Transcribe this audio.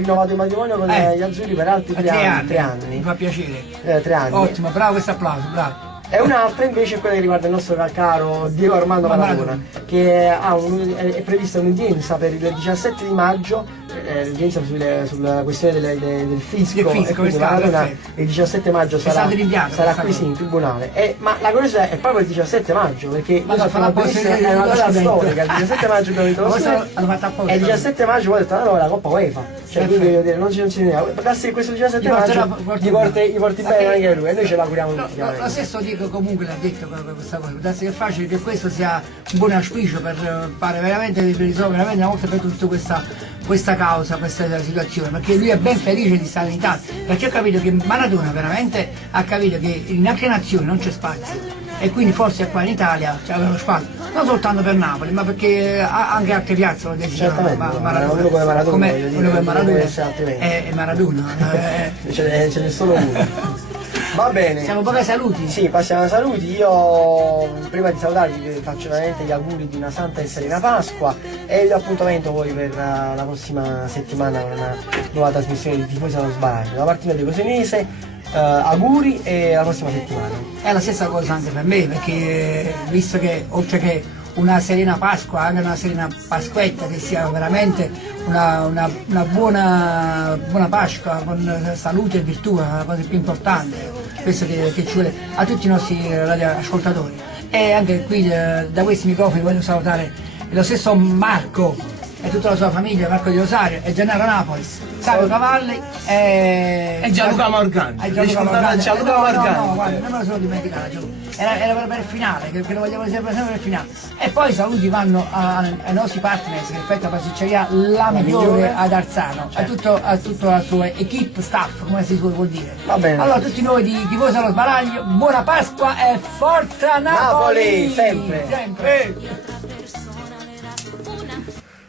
rinnovato il matrimonio con gli azzurri per altri 3 anni. 3 anni. Mi fa piacere. 3 anni. Ottimo, bravo questo applauso, bravo. E un'altra invece è quella che riguarda il nostro caro Diego Armando Maradona, che è prevista un'udienza per il 17 di maggio, l'udienza sulla questione del fisco, e quindi Maradona il 17 maggio sarà qui in tribunale. Ma la curiosità è proprio il 17 maggio, perché è una data storica, il 17 maggio abbiamo vinto lo scudetto, e il 17 maggio poi ho detto allora la Coppa UEFA. Cioè, quindi voglio dire, non ci teniamo. Basta che questo 17 maggio gli porti bene anche lui, e noi ce l'auguriamo tutti. Lo stesso Diego comunque l'ha detto questa cosa, può darsi che è facile che questo sia un buon auspicio per fare veramente risolvere veramente una volta per tutta questa causa, questa situazione, perché lui è ben felice di stare in Italia, perché ho capito che Maradona veramente ha capito che in altre nazioni non c'è spazio. E quindi forse qua in Italia c'è lo spazio, non soltanto per Napoli, ma perché anche altre piazze lo desiderano. Uno come Maradona, è Maradona. Ce n'è solo uno. Va bene. Siamo poi ai saluti? Sì, passiamo ai saluti. Io prima di salutarvi vi faccio veramente gli auguri di una santa e serena Pasqua e l'appuntamento poi per la prossima settimana con una nuova trasmissione di Tifosi allo Sbaraglio. Da parte mia di Cosenese. Auguri e alla prossima settimana. È la stessa cosa anche per me, perché visto che oltre che una serena Pasqua, anche una serena Pasquetta, che sia veramente una buona Pasqua con salute e virtù, è la cosa più importante, questo che ci vuole a tutti i nostri radioascoltatori. E anche qui da questi microfoni voglio salutare lo stesso Marco e tutta la sua famiglia, Marco Di Rosario e Gennaro Napoli, Savio Cavalli e Gianluca Morgani. Gianluca Morgani. No, guarda, non me lo sono dimenticato. Era per il finale, che lo vogliamo sempre per il finale. E poi i saluti vanno ai nostri partners che effettua pasticceria La Migliore ad Arzano, certo. a tutta la sua equipe staff, come si vuol dire. Va bene. Allora tutti noi di Tifosi allo Sbaraglio, buona Pasqua e forza Napoli! Napoli, sempre.